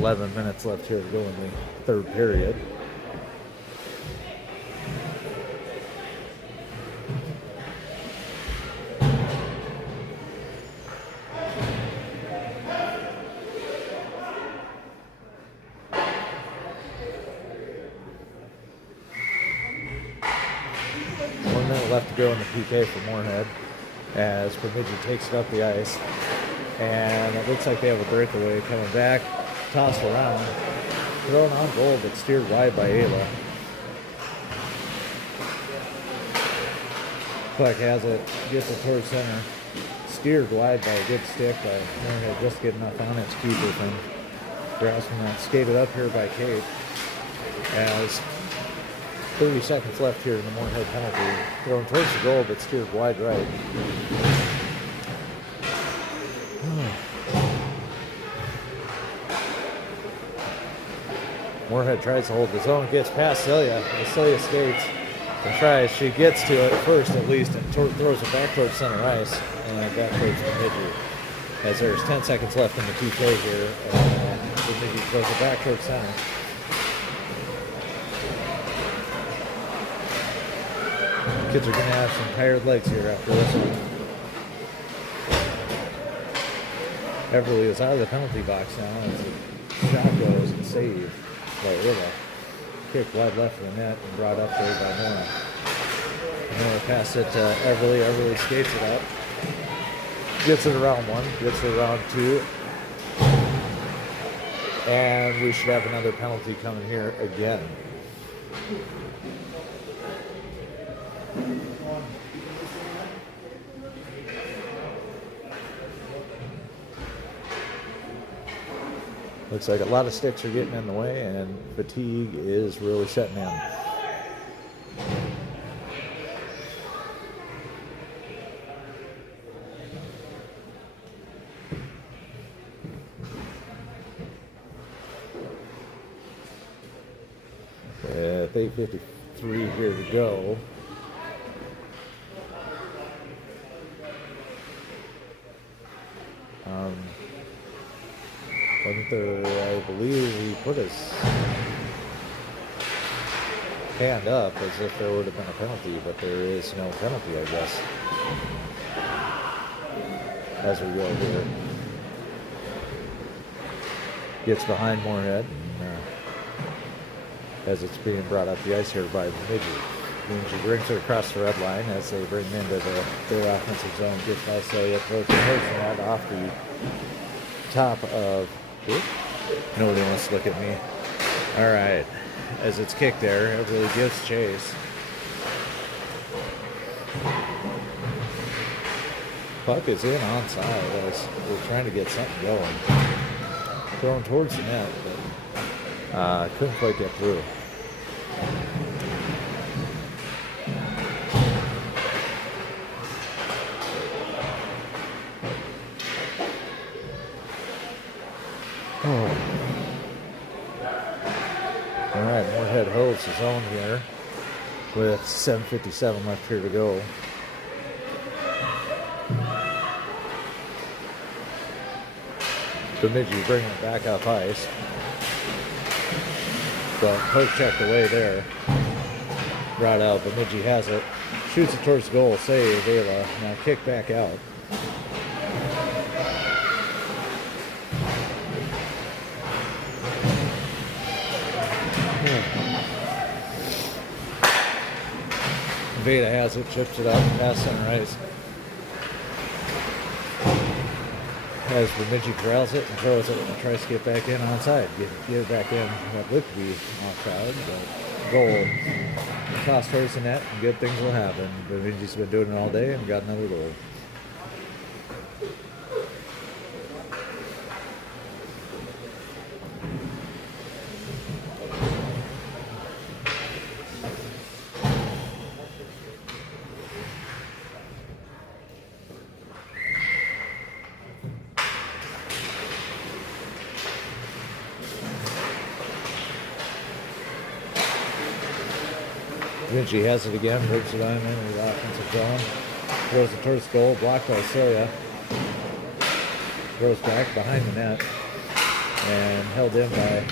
11 minutes left here to go in the third period. Left to go in the PK for Moorhead as Bemidji takes it up the ice, and it looks like they have a breakaway coming back, tossed around, thrown on goal, but steered wide by Ayla. Puck has it, gets it towards center, steered wide by a good stick by Moorhead, just getting enough on its keeper thing. Grabs from that, skated up here by Kate as 30 seconds left here in the Moorhead penalty. Thrown towards the goal, but steered wide right. Moorhead tries to hold the zone, gets past Celia. Celia skates and tries. She gets to it first at least and throws it back towards center ice and back towards Bemidji. As there's 10 seconds left in the PK here, and Bemidji throws it back towards center. Kids are going to have some tired legs here after this one. Everly is out of the penalty box now as the shot goes and saved by Ayla. Kicked wide left of the net and brought up there by Nora. Nora passed it to Everly. Everly skates it up. Gets it around one. Gets it around two. And we should have another penalty coming here again. Looks like a lot of sticks are getting in the way, and fatigue is really setting in. With 8:53 here to go. I believe he put his hand up as if there would have been a penalty, but there is no penalty, I guess, as we go here. Gets behind Moorhead, and, as it's being brought up the ice here by Bemidji. Bemidji brings it across the red line as they bring into their offensive zone. Gets by Celia, throws the that off the top of... Nobody wants to look at me. All right. As it's kicked there, it really gives chase. Puck is in onside as we're trying to get something going. Thrown towards the net, but couldn't quite get through. Moorhead holds his own here with 7:57 left here to go. Bemidji bringing it back up ice. But poke checked away there. Right out. Bemidji has it. Shoots it towards goal. Save. Vela. Now kick back out. Veda has it, chips it up, past center ice. As Bemidji corrals it and throws it and tries to get back in onside. Get it back in. What looked to be offside, but goal. Toss towards the net and good things will happen. Bemidji's been doing it all day and got another goal. Bemidji has it again, breaks it on in the offensive zone. Throws it towards goal, blocked by Celia. Throws back behind the net and held in by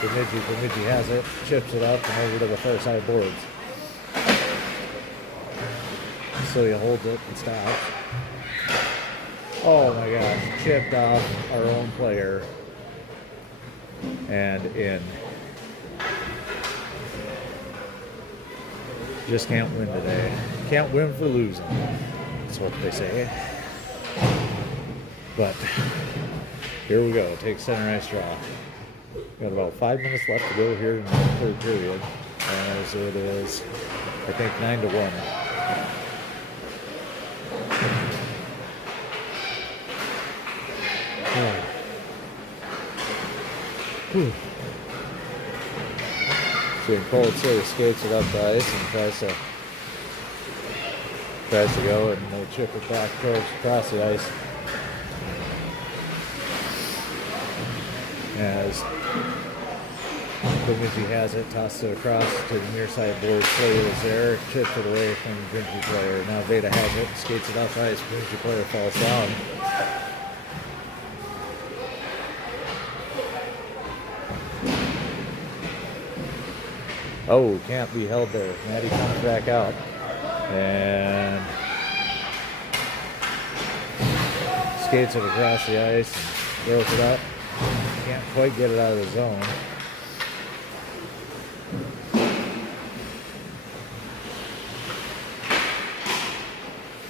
Bemidji. Bemidji has it, chips it up and over to the far side boards. Celia holds it and stops. Oh my gosh, chipped off our own player and in. Just can't win today. Can't win for losing. That's what they say. But here we go. Take center ice draw. Got about 5 minutes left to go here in the third period. As it is, I think 9-1. So Cole sort of skates it up the ice and tries to go and they chip it back across the ice. As Bemidji has it, tosses it across to the near side board. Player is there, chips it away from the Bemidji player. Now Veda has it, skates it off ice. Bemidji player falls down. Oh, can't be held there. Maddie comes back out and skates it across the ice and throws it up. Can't quite get it out of the zone.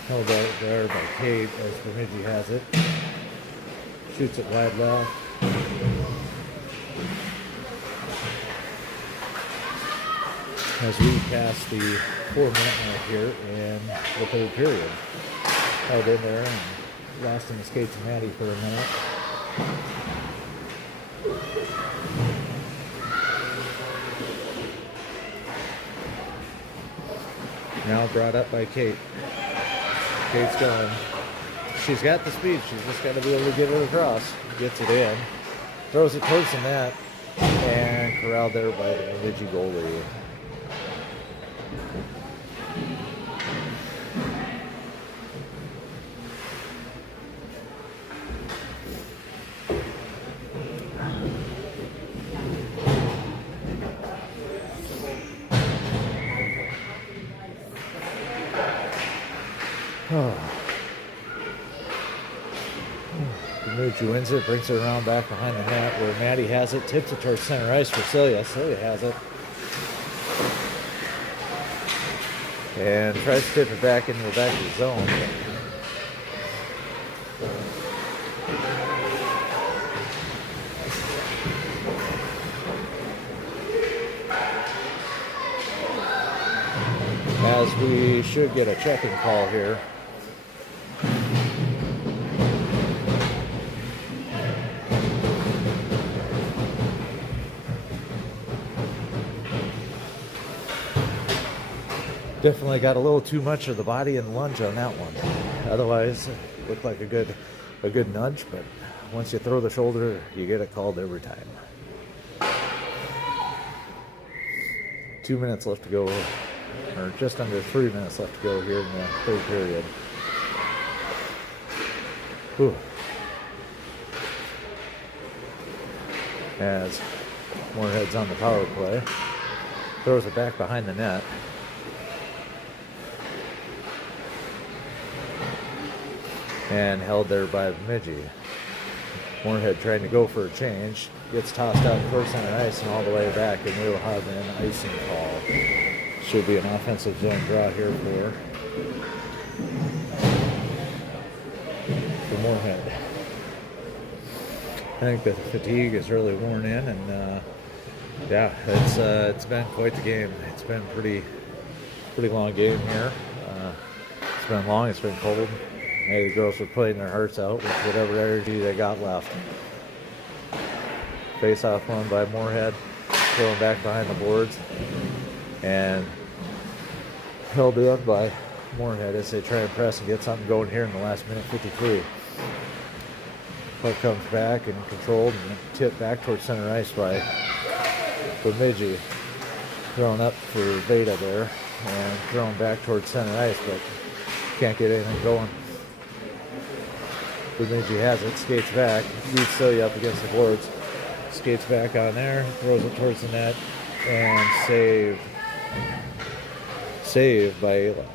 Held out there by Kate as Bemidji has it. Shoots it wide left. As we pass the 4-minute mark here in the third period. Held in there and lost in the skates of Maddie for a minute. Now brought up by Kate. Kate's going. She's got the speed. She's just got to be able to get it across. Gets it in. Throws it towards the net. And corralled there by the Bemidji goalie. Bemidji wins it, brings it around back behind the net where Maddie has it, tips it towards center ice for Celia. Celia has it. And tries to tip it back into the back of the zone. As we should get a checking call here. Definitely got a little too much of the body and lunge on that one. Otherwise, it looked like a good nudge, but once you throw the shoulder, you get it called every time. 2 minutes left to go, or just under 3 minutes left to go here in the third period. Whew. as Moorhead's on the power play. Throws it back behind the net. And held there by Bemidji. Moorhead trying to go for a change. Gets tossed out towards center ice and all the way back, and we'll have an icing call. Should be an offensive zone draw here for Moorhead. I think the fatigue is really worn in, and yeah, it's been quite the game. It's been pretty long game here. It's been long. It's been cold. Hey, the girls were playing their hearts out with whatever energy they got left. Face-off won by Moorhead, throwing back behind the boards, and held up by Moorhead as they try and press and get something going here in the last minute 53. Puck comes back and controlled and tipped back towards center ice by Bemidji. Thrown up for Veda there and thrown back towards center ice, but can't get anything going. Bemidji has it, skates back, beats Celia up against the boards, skates back on there, throws it towards the net, and saved by Ayla.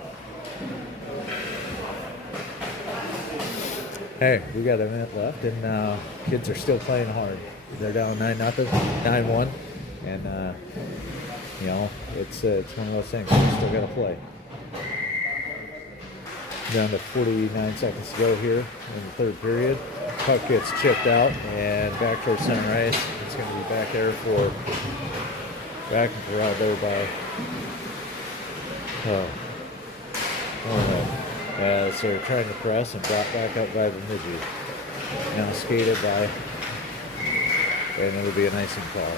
Hey, we got a minute left, and kids are still playing hard. They're down 9-0, 9-1, and you know, it's one of those things. We still got to play. Down to 49 seconds to go here in the third period. Puck gets chipped out and back towards center ice. It's going to be back there for back and Corrado by as they're trying to press and brought back up by Bemidji. Now skated by, and it'll be an icing call.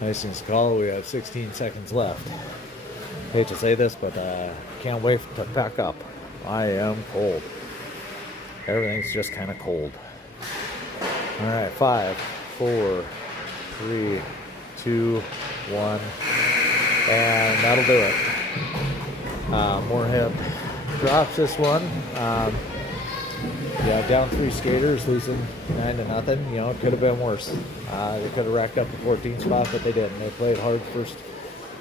Icing's call. We have 16 seconds left. Hate to say this, but can't wait to pack up. I am cold. Everything's just kind of cold. All right, 5, 4, 3, 2, 1, and that'll do it. Moorhead drops this one. Yeah, down 3 skaters, losing 9-0. You know, it could have been worse. They could have racked up the 14th spot, but they didn't. They played hard first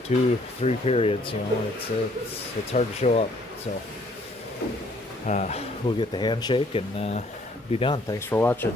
2-3 periods. You know, it's hard to show up. So we'll get the handshake and be done. Thanks for watching.